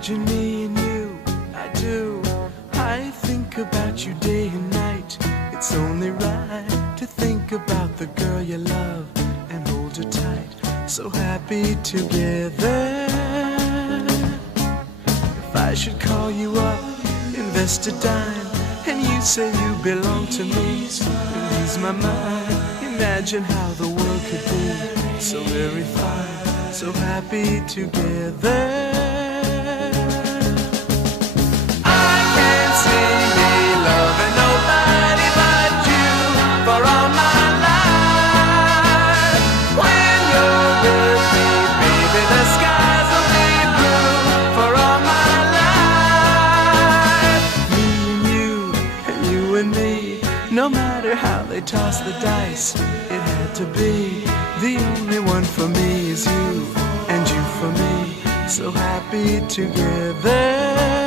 Imagine me and you, I do. I think about you day and night. It's only right to think about the girl you love and hold her tight. So happy together. If I should call you up, invest a dime, and you say you belong to me, release my mind. Imagine how the world could be so very fine, so happy together. No matter how they toss the dice, it had to be. The only one for me is you, and you for me, so happy together.